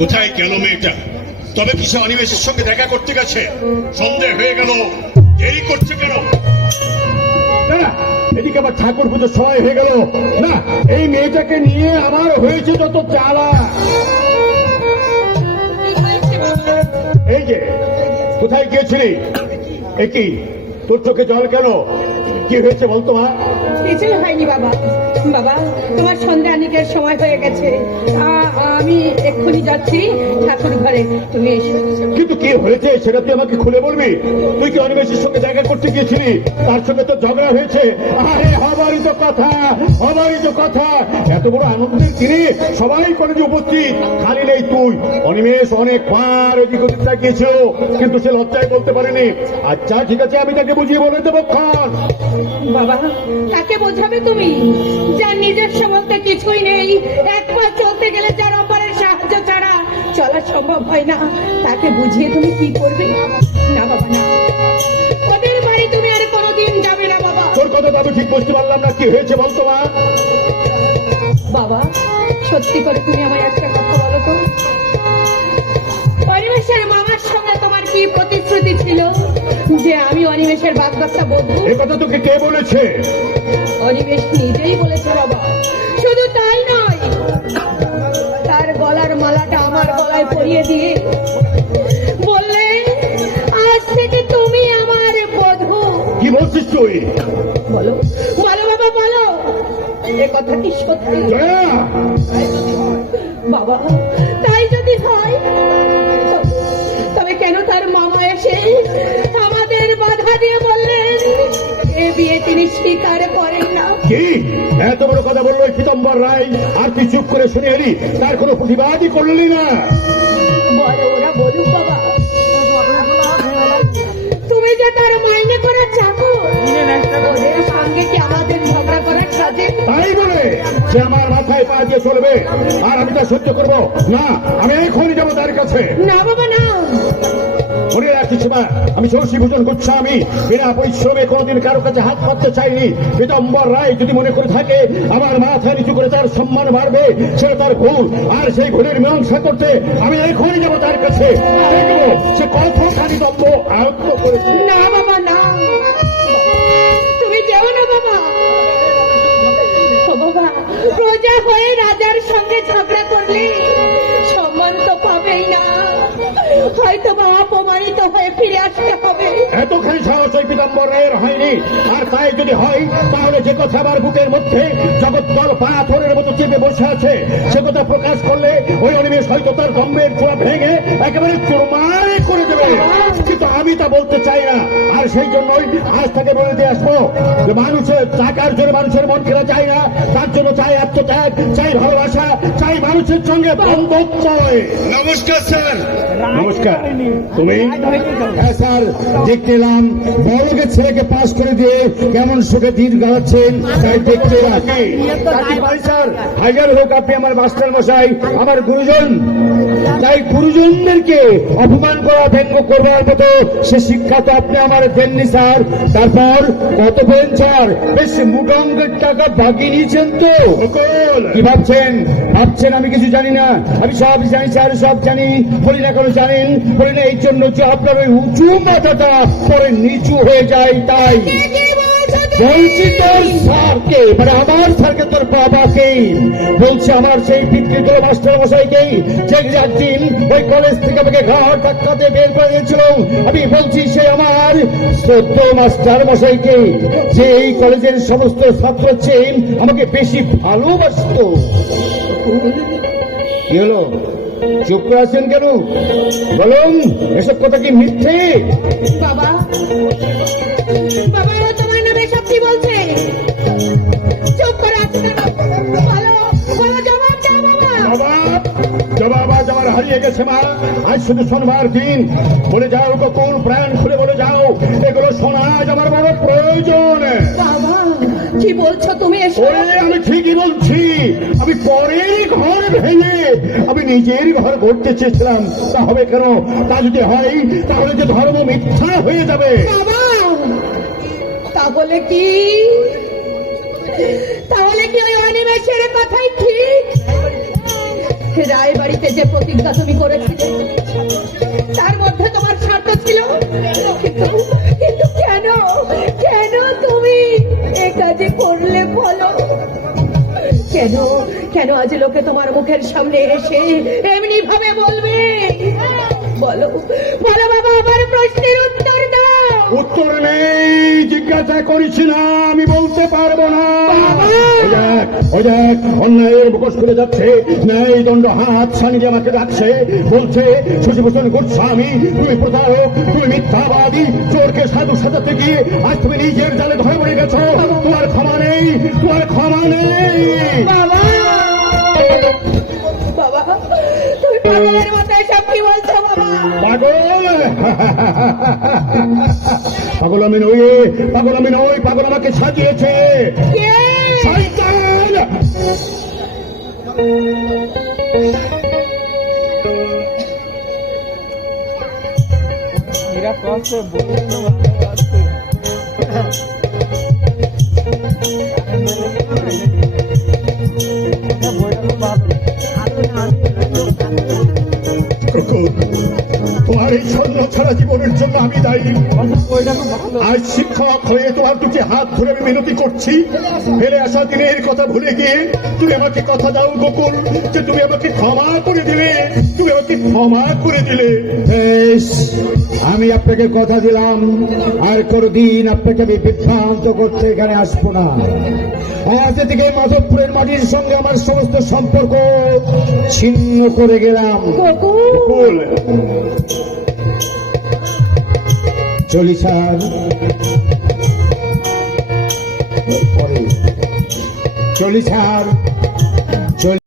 কোথায় গেল মেয়েটা? তবে কি সে অনিমেষের সঙ্গে দেখা করতে গেছে? সন্দেহ হয়ে গেল, দেরি করছে কেন? এদিকে আবার ঠাকুর পুজোর সময় হয়ে গেল না। এই মেয়েটাকে নিয়ে আমার হয়েছে যত জ্বালা। এই যে কোথায় গিয়েছিলি? একই তোর চোখে জল কেন? কি হয়েছে বলতো মা? কিছুই হয়নি বাবা। বাবা, তোমার সন্ধ্যা আনিকের সময় হয়ে গেছে। আমি এক্ষুনি যাচ্ছি ঠাকুর ঘরে, তুমি এসো। কিন্তু কি হয়েছে সেটা তুই আমাকে খুলে বলবি? তুই কি অনিমেষের সঙ্গে দেখা করতে গিয়েছিলি? তার সঙ্গে তো ঝগড়া হয়েছে। আরে হবারই তো কথা, হবারই তো কথা। এত বড় আনন্দের দিনে সবাই কলেজে উপস্থিত, খালি নেই তুই। অনিমেষ অনেকবার ওদিক ওদিক তাকিয়েছিল, কিন্তু সে লজ্জায় বলতে পারেনি। আচ্ছা ঠিক আছে, আমি তাকে বুঝিয়ে বলে দেবো। বাবা, তাকে বোঝাবে তুমি? যার নিজস্ব বলতে কিছুই নেই, এক পা চলতে গেলে যার অপরের সাহায্য ছাড়া চলা সম্ভব হয় না, তাকে বুঝিয়ে তুমি কি করবে? না বাবা না, ওদের বাড়ি তুমি আর কোনোদিন যাবে না বাবা। তোর কথা তো আমি ঠিক বুঝতে পারলাম না। কি হয়েছে বলতো মা? বাবা, সত্যি করে তুমি আমায় একটা কথা বলো তো, অনিমেষের মামার সঙ্গে তোমার কি প্রতিশ্রুতি ছিল যে আমি অনিমেষের বাগদত্তা বলবো? এ কথা তোকে কে বলেছে? অনিমেষ নিজেই বলেছে বাবা। শুধু তাই নয়, তার গলার মালাটা আমার গলায় পরিয়ে দিয়ে বললে, আজ থেকে তুমি আমার বধূ। কি বলছিস তুই? বলো বলো বাবা, বলো, এ কথা কি সত্যি? বাবা, তাই যদি হয় তবে কেন তার মামা এসে আমাদের বাধা দিয়ে বললেন এ বিয়ে তিনি স্বীকার করেন না? কি এত বড় কথা বললো পীতাম্বর রায়, আর তুই চুপ করে শুনে এলি? তার কোনো প্রতিবাদই করলি না? বলো, ওরা বলুক বাবা। তুমি যে তার মাইনে করা চাকর, ওদের সঙ্গে কি আমাদের ঝগড়া করার সাথে? তাই বলে সে আমার মাথায় পা দিয়ে চলবে, আর আমি তা সহ্য করবো না। আমি এখনই যাবো তার কাছে। না বাবা না। মনে রাখিস মা, আমি শশীভূষণ গোস্বামী বিনা পরিশ্রমে কোনোদিন কারো কাছে হাত পাততে চাইনি। পীতাম্বর রায় যদি মনে করে থাকে আমার মাথা নিচু করে তার সম্মান বাড়বে, সেটা তার ভুল। আর সেই ভুলের মীমাংসা করতে আমি এখনই যাবো তার কাছে। দেখবো সে কতখানি দম্ভ আয়ত্ত করেছে। না বাবা না, তুমি যেও না বাবা। ও বাবা, প্রজা হয়ে রাজার সঙ্গে ঝগড়া করলে সম্মান তো পাবেই না, হয়তো বা অপমানিত হয়ে ফিরে আসতে হবে। এতখানি সাহস ওই পীতাম্বর রায়ের হয়নি। আর তাই যদি হয়, তাহলে যে কথা আমার বুকের মধ্যে জগদ্দল পাথরের মতো চেপে বসে আছে, সে কথা প্রকাশ করলে ওই অনিমেষ হয়তো তার দম্ভের চূড়া ভেঙে একেবারে চুরমার করে দেবে। কিন্তু আমি তা বলতে চাই না। আর সেই জন্যই আজ তাকে বলে দিয়ে আসবো যে মানুষের টাকার জন্য মানুষের মন কেনা যায় না। তার জন্য চাই আত্মত্যাগ, চাই ভালোবাসা, চাই মানুষের সঙ্গে বন্ধুত্ব। নমস্কার স্যার। নমস্কার। তুমি? হ্যাঁ স্যার, দেখতে এলাম বড়কে ছেলেকে পাস করে দিয়ে কেমন সুখে দিন গাড়াচ্ছেন, তাই দেখতে এলাম। স্যার, হাজার হোক আপনি আমার মাস্টার মশাই, আমার গুরুজন। তাই গুরুজনদেরকে অপমান করা, ব্যঙ্গ করবার মতো সে শিক্ষা তো আপনি আমার দেননি স্যার। তারপর কত পেন স্যার? বেশ মোটা অঙ্কের টাকা বাকি নিয়েছেন তো। কি ভাবছেন? ভাবছেন আমি কিছু জানি না? আমি সব জানি স্যার, সব জানি। বলি না কেন জানেন? বলি না এই জন্য যে আপনার ওই উঁচু মাথাটা পরে নিচু হয়ে যায়। তাই বলছি তোর স্যারকে, মানে আমার স্যারকে, তোর বাবাকে বলছি, আমার সেই পিতৃতুল মাস্টার মশাইকেই, যে একদিন ওই কলেজ থেকে আমাকে ঘাড় ধাক্কাতে বের করে দিয়েছিল। আমি বলছি সে আমার শ্রদ্ধ মাস্টার মশাইকে, যে এই কলেজের সমস্ত ছাত্র চেয়ে আমাকে বেশি ভালোবাসত। কি হলো? চুপ করে আছেন কেন? বলুন, এসব কথা কি মিথ্যে? বাবা, বাবা, ও তোমার নামে সব কি বলছে? চুপ করে আছো কেন? বলো, বলো, জবাব দাও বাবা। জবাব আজ আমার হারিয়ে গেছে মা। আজ শুধু শোনবার দিন। বলে যাও কোন প্রাণ খুলে বলে যাও, এগুলো শোনা আজ আমার বড় প্রয়োজন। বাবা, কি বলছো তুমি? আমি ঠিকই বলছি। আমি পরের ঘর ভেঙে আমি নিজের ঘর গড়তে চেয়েছিলাম। তা হবে কেন? তা যদি হয় তাহলে যে ধর্ম মিথ্যা হয়ে যাবে। বাবা, তাহলে কি তাহলে কি ওই অনিমেষের কথাই ঠিক? রায় বাড়িতে যে প্রতিজ্ঞা তুমি করেছিলে তার মধ্যে তোমার স্বার্থ ছিল, কিন্তু কিন্তু কেন কেন তুমি এ কাজে করলে বলো? কেন কেন আজ লোকে তোমার মুখের সামনে এসে এমনি ভাবে বলবে? বলো বলো বাবা, আমার প্রশ্নের উত্তর দাও। উত্তর নেই, জিজ্ঞাসা করিস না, আমি বলতে পারবো না। ওই দেখ অন্যায়ের মুখোশ করে যাচ্ছে, ন্যায় দণ্ড হাত ছানিয়ে আমাকে ডাকছে, বলছে শশীভূষণ গোস্বামী তুমি প্রতারক, তুমি মিথ্যাবাদী, চোরকে সাধু সাজাতে গিয়ে আজ তুমি নিজের জালে ধরে পড়ে গেছো। তোমার ক্ষমা নেই, তোমার ক্ষমা নেই। বাবা বাবা, তুমি পাগলের মতো এসব কি বলছো বাবা? পাগল? পাগল আমি নই, পাগল আমি নই, পাগল আমাকে সাজিয়েছে কে? শয়তান। मेरा कौन से बोलने तो তোমার এই স্বর্ণ ছাড়া জীবনের জন্য আমি দায়ী। আজ শিক্ষক হয়ে তোমার দুটি হাত ধরে আমি মিনতি করছি, ফেলে আসা দিনের কথা ভুলে গিয়ে তুমি আমাকে কথা দাও গোকুল, যে তুমি আমাকে ক্ষমা করে দিলে, তুমি আমাকে ক্ষমা করে দিলে। বেশ, আমি আপনাকে কথা দিলাম আর কোনদিন আপনাকে আমি বিভ্রান্ত করতে এখানে আসবো না। আজ থেকে মাধবপুরের মাটির সঙ্গে আমার সমস্ত সম্পর্ক ছিন্ন করে গেলাম। গোকুল, চলি স্যার। চলি স্যার।